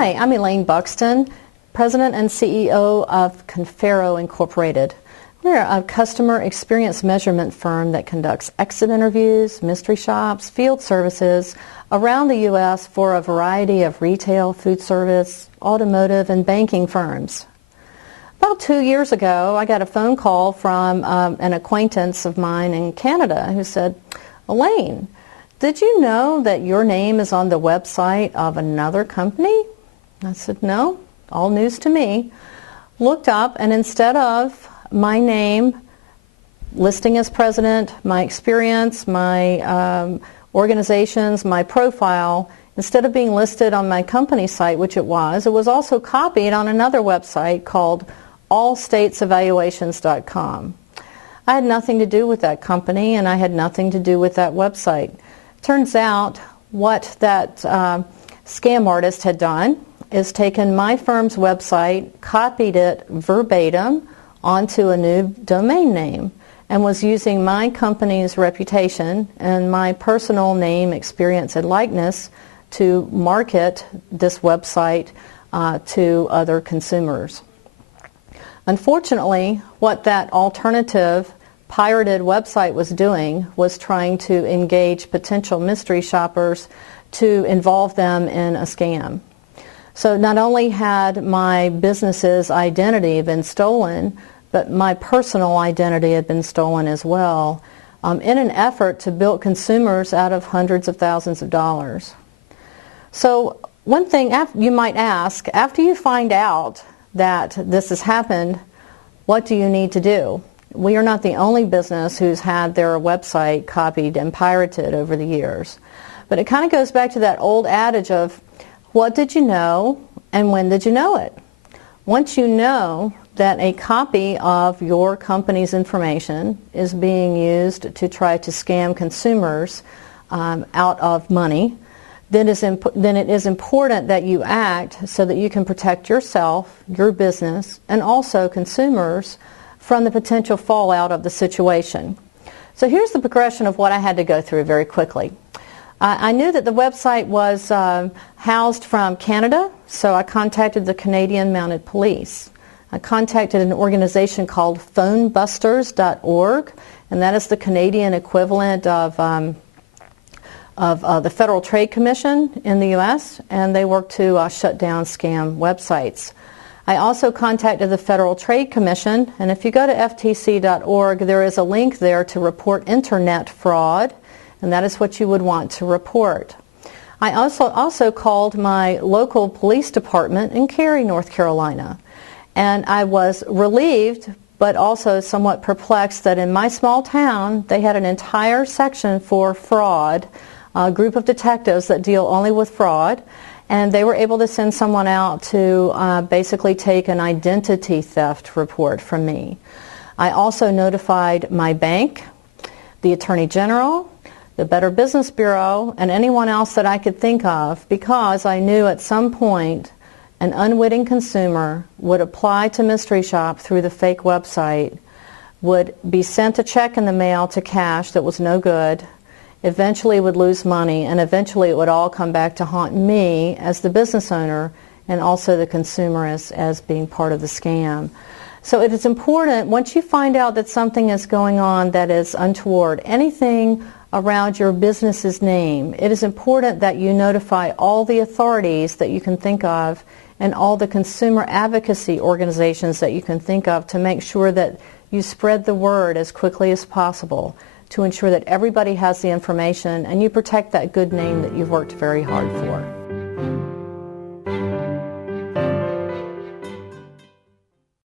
Hi, I'm Elaine Buxton, President and CEO of Confero Incorporated. We're a customer experience measurement firm that conducts exit interviews, mystery shops, field services around the U.S. for a variety of retail, food service, automotive, and banking firms. About 2 years ago, I got a phone call from an acquaintance of mine in Canada who said, "Elaine, did you know that your name is on the website of another company?" I said, "No, all news to me." Looked up, and instead of my name listing as president, my experience, my organizations, my profile, instead of being listed on my company site, which it was also copied on another website called allstatesevaluations.com. I had nothing to do with that company, and I had nothing to do with that website. Turns out what that scam artist had done is taken my firm's website, copied it verbatim onto a new domain name, and was using my company's reputation and my personal name, experience, and likeness to market this website to other consumers. Unfortunately, what that alternative pirated website was doing was trying to engage potential mystery shoppers to involve them in a scam. So not only had my business's identity been stolen, but my personal identity had been stolen as well, in an effort to bilk consumers out of hundreds of thousands of dollars. So one thing you might ask, after you find out that this has happened, what do you need to do? We are not the only business who's had their website copied and pirated over the years. But it kind of goes back to that old adage of, what did you know and when did you know it? Once you know that a copy of your company's information is being used to try to scam consumers out of money, then it is important that you act so that you can protect yourself, your business, and also consumers from the potential fallout of the situation. So here's the progression of what I had to go through very quickly. I knew that the website was housed from Canada, so I contacted the Canadian Mounted Police. I contacted an organization called phonebusters.org, and that is the Canadian equivalent of the Federal Trade Commission in the U.S., and they work to shut down scam websites. I also contacted the Federal Trade Commission, and if you go to ftc.org, there is a link there to report internet fraud, and that is what you would want to report. I also called my local police department in Cary, North Carolina, and I was relieved but also somewhat perplexed that in my small town they had an entire section for fraud, a group of detectives that deal only with fraud, and they were able to send someone out to basically take an identity theft report from me. I also notified my bank, the Attorney General, the Better Business Bureau, and anyone else that I could think of, because I knew at some point an unwitting consumer would apply to mystery shop through the fake website, would be sent a check in the mail to cash that was no good, eventually would lose money, and eventually it would all come back to haunt me as the business owner and also the consumer as being part of the scam. So it is important, once you find out that something is going on that is untoward, anything around your business's name, it is important that you notify all the authorities that you can think of and all the consumer advocacy organizations that you can think of to make sure that you spread the word as quickly as possible to ensure that everybody has the information and you protect that good name that you've worked very hard for.